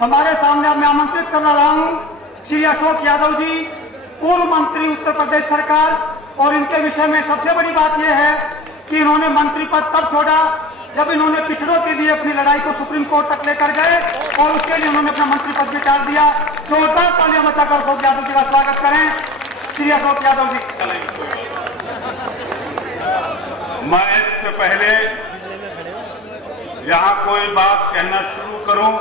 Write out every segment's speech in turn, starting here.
हमारे सामने अब मैं आमंत्रित कर रहा हूं श्री अशोक यादव जी, पूर्व मंत्री उत्तर प्रदेश सरकार। और इनके विषय में सबसे बड़ी बात यह है कि इन्होंने मंत्री पद तब छोड़ा जब इन्होंने पिछड़ों के लिए अपनी लड़ाई को सुप्रीम कोर्ट तक लेकर गए और उसके लिए उन्होंने अपना मंत्री पद भी टाल दिया। जोरदार तालियां बजाकर अशोक यादव जी का स्वागत करें। श्री अशोक यादव जी। मैं इससे पहले यहां कोई बात कहना शुरू करूं,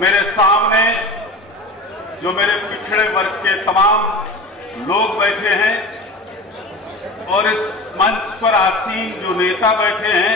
मेरे सामने जो मेरे पिछड़े वर्ग के तमाम लोग बैठे हैं और इस मंच पर आसीन जो नेता बैठे हैं,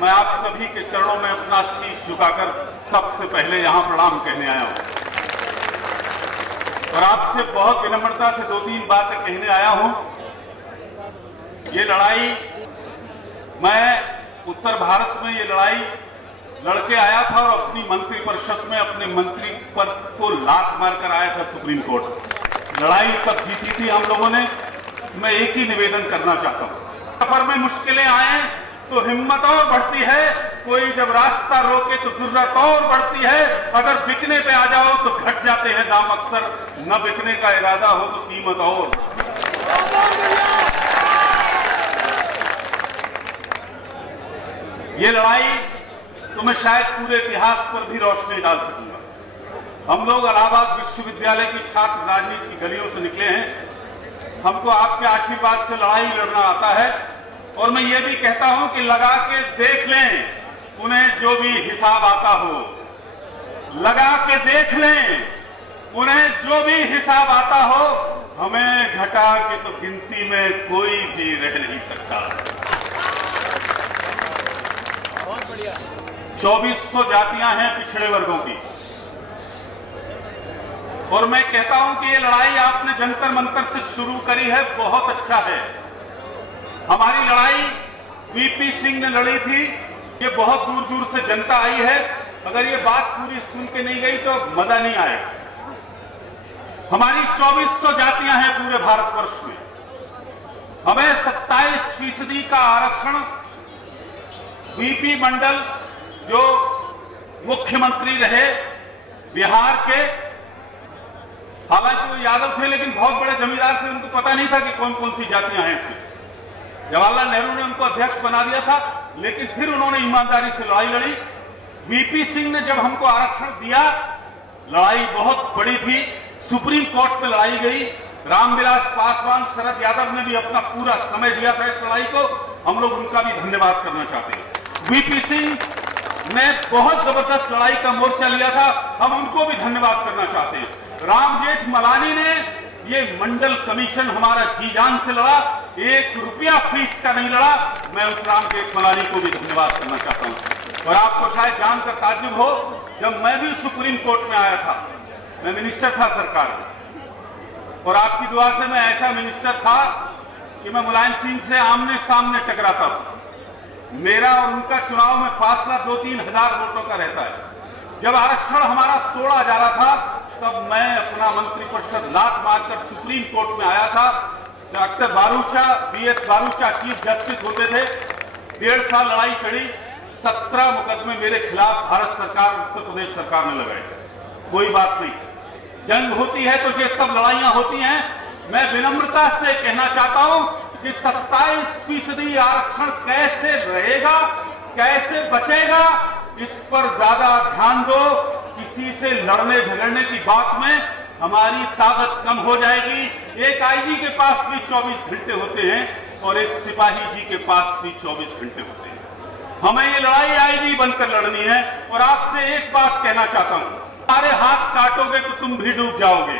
मैं आप सभी के चरणों में अपना शीश झुकाकर सबसे पहले यहां प्रणाम कहने आया हूं और आपसे बहुत विनम्रता से 2-3 बातें कहने आया हूं। ये लड़ाई, मैं उत्तर भारत में ये लड़ाई लड़के आया था और अपनी मंत्रिपरिषद में अपने मंत्री पद को लात मारकर आया था सुप्रीम कोर्ट। लड़ाई तब जीती थी हम लोगों ने। मैं एक ही निवेदन करना चाहता हूं, सफर में मुश्किलें आए तो हिम्मत और बढ़ती है, कोई जब रास्ता रोके तो जरूरत और बढ़ती है। अगर बिकने पे आ जाओ तो घट जाते हैं दाम अक्सर, न बिकने का इरादा हो तो कीमत और। ये लड़ाई तो मैं शायद पूरे इतिहास पर भी रोशनी डाल सकूंगा। हम लोग इलाहाबाद विश्वविद्यालय की छात्र राजनीति की गलियों से निकले हैं। हमको आपके आशीर्वाद से लड़ाई लड़ना आता है और मैं ये भी कहता हूं कि लगा के देख लें, उन्हें जो भी हिसाब आता हो, लगा के देख लें, उन्हें जो भी हिसाब आता हो, हमें घटा के तो गिनती में कोई भी रह नहीं सकता। 2400 जातियां हैं पिछड़े वर्गों की और मैं कहता हूं कि ये लड़ाई आपने जंतर मंतर से शुरू करी है, बहुत अच्छा है। हमारी लड़ाई वीपी सिंह ने लड़ी थी, ये बहुत दूर दूर से जनता आई है। अगर ये बात पूरी सुन के नहीं गई तो मजा नहीं आएगा। हमारी 2400 जातियां हैं पूरे भारतवर्ष में। हमें 27% का आरक्षण वीपी मंडल जो मुख्यमंत्री रहे बिहार के, हालांकि वो यादव थे लेकिन बहुत बड़े जमींदार थे, उनको पता नहीं था कि कौन कौन सी जातियां हैं इसमें। जवाहरलाल नेहरू ने उनको अध्यक्ष बना दिया था, लेकिन फिर उन्होंने ईमानदारी से लड़ाई लड़ी। वीपी सिंह ने जब हमको आरक्षण दिया, लड़ाई बहुत बड़ी थी, सुप्रीम कोर्ट में लड़ाई गई। रामविलास पासवान, शरद यादव ने भी अपना पूरा समय दिया था इस लड़ाई को, हम लोग उनका भी धन्यवाद करना चाहते हैं। वीपी सिंह ने बहुत जबरदस्त लड़ाई का मोर्चा लिया था, हम उनको भी धन्यवाद करना चाहते हैं। राम जेठमलानी ने ये मंडल कमीशन हमारा जी जान से लड़ा, 1 रुपया फीस का नहीं लड़ा। मैं उस राम जेठमलानी को भी धन्यवाद करना चाहता हूं। और आपको शायद जानकर ताज्जुब हो, जब मैं भी सुप्रीम कोर्ट में आया था, मैं मिनिस्टर था सरकार में और आपकी दुआ से मैं ऐसा मिनिस्टर था कि मैं मुलायम सिंह से आमने सामने टकराता था। मेरा और उनका चुनाव में फासला 2-3 हजार वोटों का रहता है। जब आरक्षण हमारा तोड़ा जा रहा था, तब मैं अपना मंत्रिपरिषद लात मारकर सुप्रीम कोर्ट में आया था। डॉक्टर बारूचा, बीएस बारूचा चीफ जस्टिस होते थे। 1.5 साल लड़ाई चढ़ी, 17 मुकदमे मेरे खिलाफ भारत सरकार, उत्तर प्रदेश सरकार ने लगाए। कोई बात नहीं, जंग होती है तो ये सब लड़ाइयां होती हैं। मैं विनम्रता से कहना चाहता हूं कि 27% आरक्षण कैसे रहेगा, कैसे बचेगा, इस पर ज्यादा ध्यान दो। किसी से लड़ने झगड़ने की बात में हमारी ताकत कम हो जाएगी। एक आईजी के पास भी 24 घंटे होते हैं और एक सिपाही जी के पास भी 24 घंटे होते हैं। हमें ये लड़ाई आईजी बनकर लड़नी है। और आपसे एक बात कहना चाहता हूं, हमारे हाथ काटोगे तो तुम भी डूब जाओगे,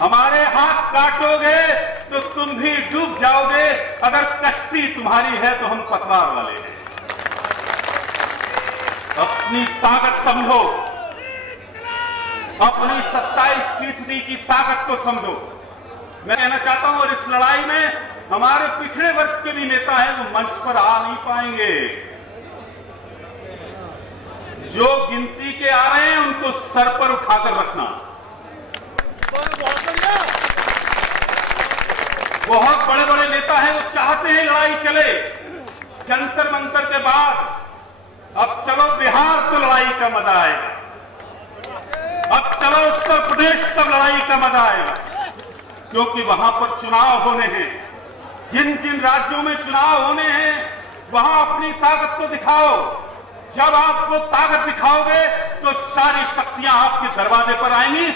हमारे हाथ काटोगे तो तुम भी डूब जाओगे। अगर कश्ती तुम्हारी है तो हम पतवार वाले हैं। अपनी ताकत समझो, अपनी 27% की ताकत को समझो। मैं कहना चाहता हूं, और इस लड़ाई में हमारे पिछड़े वर्ग के भी नेता हैं, वो मंच पर आ नहीं पाएंगे। जो गिनती के आ रहे हैं उनको सर पर उठाकर रखना। बहुत बड़े बड़े नेता हैं, वो चाहते हैं लड़ाई चले। जंतर मंतर के बाद अब चलो बिहार तो लड़ाई का मजा आएगा, अब चलो उत्तर प्रदेश तब लड़ाई का मजा आएगा, क्योंकि वहां पर चुनाव होने हैं। जिन जिन राज्यों में चुनाव होने हैं वहां अपनी ताकत को दिखाओ। जब आप वो ताकत दिखाओगे तो सारी शक्तियां आपके दरवाजे पर आएंगी।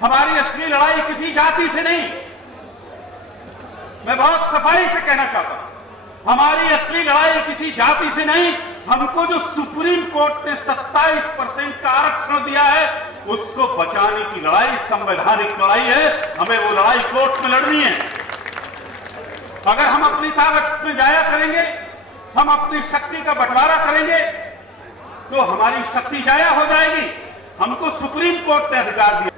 हमारी असली लड़ाई किसी जाति से नहीं, मैं बहुत सफाई से कहना चाहता हूं, हमारी असली लड़ाई किसी जाति से नहीं। हमको जो सुप्रीम कोर्ट ने 27% का आरक्षण दिया है उसको बचाने की लड़ाई संवैधानिक लड़ाई है। हमें वो लड़ाई कोर्ट में लड़नी है। अगर हम अपनी ताकत में जाया करेंगे, हम अपनी शक्ति का बंटवारा करेंगे तो हमारी शक्ति जाया हो जाएगी। हमको सुप्रीम कोर्ट ने अधिकार दिया,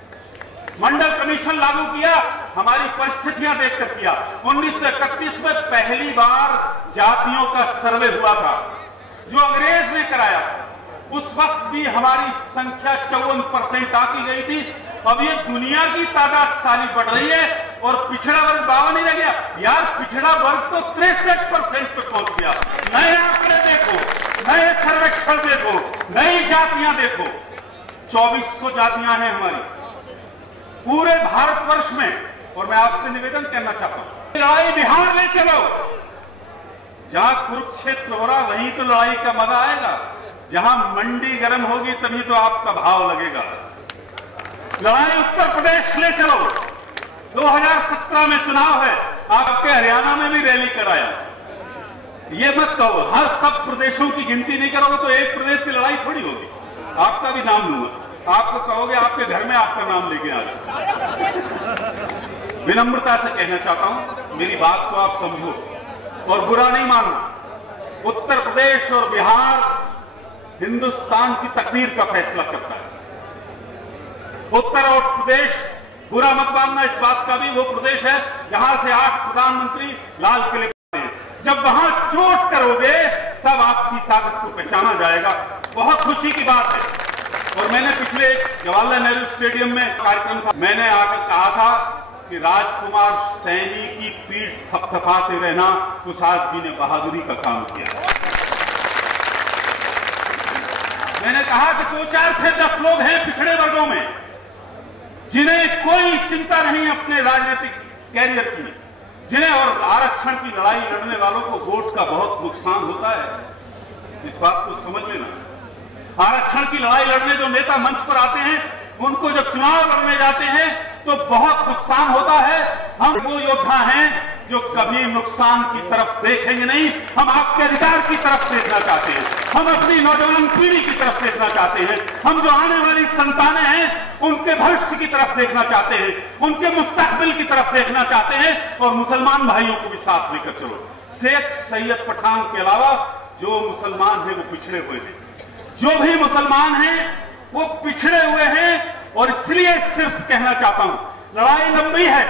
मंडल कमीशन लागू किया, हमारी परिस्थितियां देखकर किया। 1931 में पहली बार जातियों का सर्वे हुआ था जो अंग्रेज ने कराया। उस वक्त भी हमारी संख्या 54% आकी गई थी। अब ये दुनिया की तादाद सारी बढ़ रही है और पिछड़ा वर्ग 52 ही रह गया। यार पिछड़ा वर्ग तो 63% पे पहुंच गया। नए आंकड़े देखो, नए सर्वेक्षण देखो, नई जातियां देखो। 2400 जातियां हैं हमारी पूरे भारतवर्ष में। और मैं आपसे निवेदन करना चाहता हूं, लड़ाई बिहार ले चलो। जहां कुरुक्षेत्र हो रहा वहीं तो लड़ाई का मजा आएगा। जहां मंडी गर्म होगी तभी तो आपका भाव लगेगा। लड़ाई उत्तर प्रदेश ले चलो। 2017 में चुनाव है, आपके हरियाणा में भी रैली कराया। ये मत कहो हर सब प्रदेशों की गिनती नहीं करोगे तो एक प्रदेश की लड़ाई थोड़ी होगी। आपका भी नाम लूंगा, आपको कहोगे आपके घर में आपका नाम लेके आ जाए। विनम्रता से कहना चाहता हूं, मेरी बात को आप समझो और बुरा नहीं मानना। उत्तर प्रदेश और बिहार हिंदुस्तान की तकदीर का फैसला करता है। उत्तर और प्रदेश, बुरा मत मानना इस बात का भी, वो प्रदेश है जहां से 8 प्रधानमंत्री लाल किले पर हैं। जब वहां चोट करोगे तब आपकी ताकत को पहचाना जाएगा। बहुत खुशी की बात है। और मैंने पिछले जवाहरलाल नेहरू स्टेडियम में कार्यक्रम था, मैंने आकर कहा था कि राजकुमार सैनी की पीठ थपथपाते रहना उस आदमी ने बहादुरी का काम किया। मैंने कहा कि 2, 4, 6, 10 लोग हैं पिछड़े वर्गों में जिन्हें कोई चिंता नहीं अपने राजनीतिक कैरियर की, जिन्हें और आरक्षण की लड़ाई लड़ने वालों को वोट का बहुत नुकसान होता है। इस बात को समझ लेना। आरक्षण की लड़ाई लड़ने जो नेता मंच पर आते हैं उनको जब चुनाव लड़ने जाते हैं तो बहुत नुकसान होता है। हम वो योद्धा हैं जो कभी नुकसान की तरफ देखेंगे नहीं। हम आपके अधिकार की तरफ देखना चाहते हैं, हम अपनी नौजवान पीढ़ी की तरफ देखना चाहते हैं, हम जो आने वाली संतानें हैं उनके भविष्य की तरफ देखना चाहते हैं, उनके मुस्तकबिल की तरफ देखना चाहते हैं। और मुसलमान भाइयों को भी साथ लेकर चलो। शेख सैयद पठान के अलावा जो मुसलमान हैं वो पिछड़े हुए हैं, जो भी मुसलमान हैं वो पिछड़े हुए हैं। और इसलिए सिर्फ कहना चाहता हूं, लड़ाई लंबी है,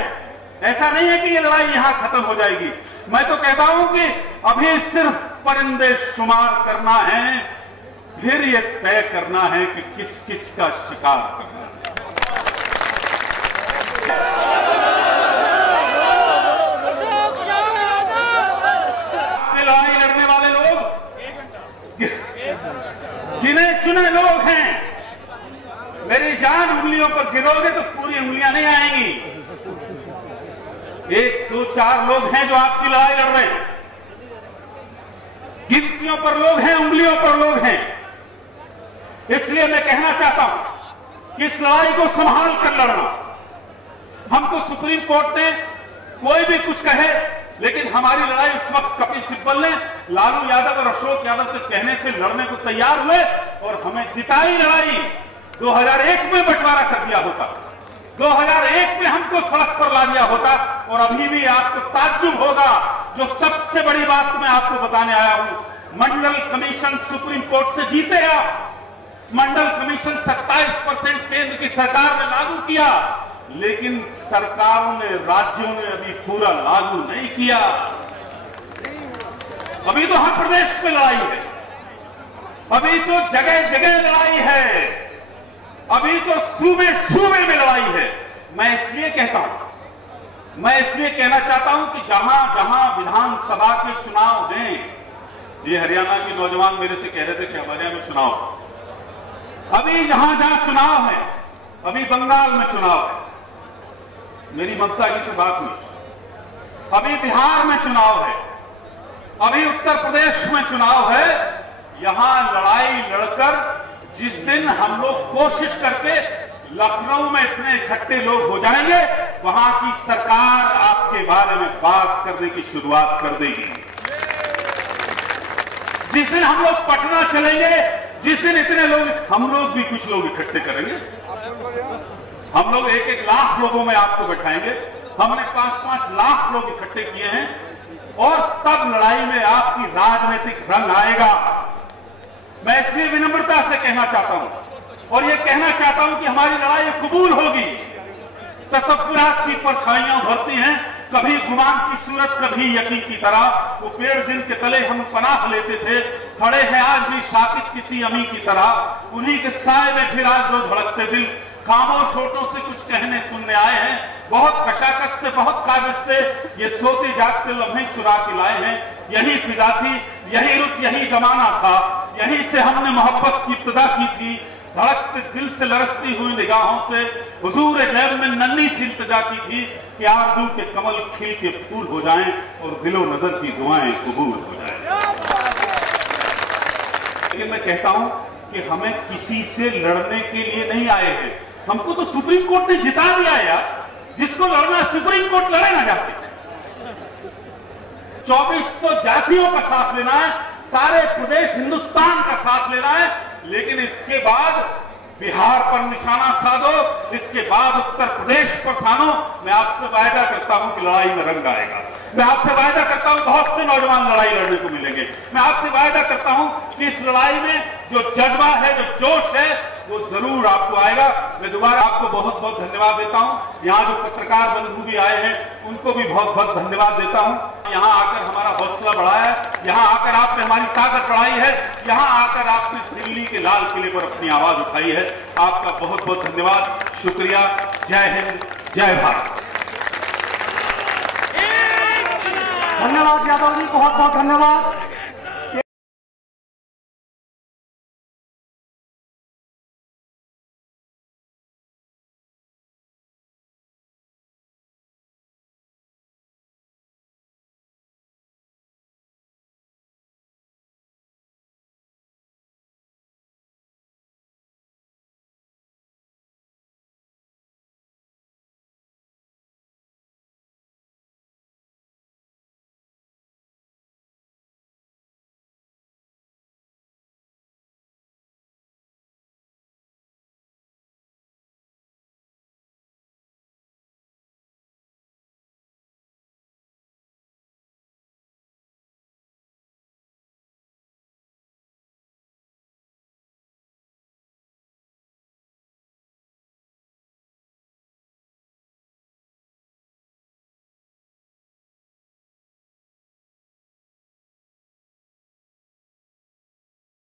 ऐसा नहीं है कि ये लड़ाई यहां खत्म हो जाएगी। मैं तो कहता हूं कि अभी सिर्फ परिंदे शुमार करना है, फिर ये तय करना है कि किस किस का शिकार करना है। लड़ाई लड़ने वाले लोग गिने चुने लोग हैं। मेरी जान उंगलियों पर गिरोगे तो पूरी उंगलियां नहीं आएंगी। 1, 2, 4 लोग हैं जो आपकी लड़ाई लड़ रहे हैं। गिनतियों पर लोग हैं, उंगलियों पर लोग हैं। इसलिए मैं कहना चाहता हूं कि इस लड़ाई को संभाल कर लड़ना। हमको सुप्रीम कोर्ट ने कोई भी कुछ कहे, लेकिन हमारी लड़ाई उस वक्त कपिल सिब्बल ने लालू यादव और अशोक यादव के कहने से लड़ने को तैयार हुए और हमें जिताई लड़ाई। 2001 में बंटवारा कर दिया होता, 2001 में हमको सड़क पर ला दिया होता। और अभी भी आपको ताज्जुब होगा, जो सबसे बड़ी बात मैं आपको बताने आया हूं, मंडल कमीशन सुप्रीम कोर्ट से जीते आप। मंडल कमीशन 27% केंद्र की सरकार ने लागू किया, लेकिन सरकारों ने, राज्यों ने अभी पूरा लागू नहीं किया। अभी तो हर प्रदेश में लड़ाई है, अभी तो जगह जगह लड़ाई है, अभी तो सूबे सूबे में लड़ाई है। मैं इसलिए कहता हूं, मैं इसलिए कहना चाहता हूं कि जहां जहां विधानसभा के चुनाव हैं ये हरियाणा के नौजवान मेरे से कह रहे थे कि हमारे यहाँ में चुनाव, अभी जहां जहां चुनाव है, अभी बंगाल में चुनाव है, मेरी ममता जी से बात हुई, अभी बिहार में चुनाव है, अभी उत्तर प्रदेश में चुनाव है। यहां लड़ाई लड़कर जिस दिन हम लोग कोशिश करके लखनऊ में इतने इकट्ठे लोग हो जाएंगे, वहां की सरकार आपके बारे में बात करने की शुरुआत कर देगी। जिस दिन हम लोग पटना चलेंगे, जिस दिन इतने लोग, हम लोग भी कुछ लोग इकट्ठे करेंगे, हम लोग 1-1 लाख लोगों में आपको बैठाएंगे। हमने 5-5 लाख लोग इकट्ठे किए हैं और तब लड़ाई में आपकी राजनीतिक रंग आएगा। मैं इसलिए विनम्रता से कहना चाहता हूं और ये कहना चाहता हूं कि हमारी लड़ाई कबूल होगी। तसव्वुरात की परछाइयां उभरती हैं, कभी गुमान की सूरत, कभी यकीन की तरह। वो पेड़ जिनके तले हम पनाह लेते थे, खड़े हैं आज भी शाकिब किसी अमी की तरह। उन्हीं के साए में फिर आज लोग धड़कते दिल, खामोश होठों से कुछ कहने सुनने आए हैं। बहुत कशाकश से, बहुत काबिज से ये सोते जागते लम्हे चुरा के लाए हैं। यही फिजा थी, यही रुत, यही जमाना था, यहीं से हमने मोहब्बत की इब्तिदा की थी। धड़कते दिल से लरसती हुई निगाहों से हुजूर गैब में नन्ही सी इल्तिजा की थी कि आरज़ू के कमल खिल के फूल हो जाएं और दिलो नजर की दुआएं कबूल हो जाएं। लेकिन मैं कहता हूं कि हमें किसी से लड़ने के लिए नहीं आए हैं। हमको तो सुप्रीम कोर्ट ने जिता दिया यार। जिसको लड़ना सुप्रीम कोर्ट लड़े ना जाके। 2400 जातियों का साथ लेना है, सारे प्रदेश हिंदुस्तान का साथ लेना है, लेकिन इसके बाद बिहार पर निशाना साधो, इसके बाद उत्तर प्रदेश पर सानो। मैं आपसे वायदा करता हूं कि लड़ाई में रंग आएगा। मैं आपसे वायदा करता हूं बहुत से नौजवान लड़ाई लड़ने को मिलेंगे। मैं आपसे वायदा करता हूं कि इस लड़ाई में जो जज्बा है, जो जोश है, वो जरूर आपको आएगा। मैं दोबारा आपको बहुत बहुत धन्यवाद देता हूं। यहाँ जो पत्रकार बंधु भी आए हैं, उनको भी बहुत बहुत धन्यवाद देता हूं। यहाँ आकर हमारा हौसला बढ़ाया है, यहाँ आकर आपने हमारी ताकत बढ़ाई है, यहाँ आकर आपने दिल्ली के लाल किले पर अपनी आवाज उठाई है। आपका बहुत बहुत धन्यवाद, शुक्रिया। जय हिंद, जय भारत। धन्यवाद यादव जी, बहुत बहुत धन्यवाद।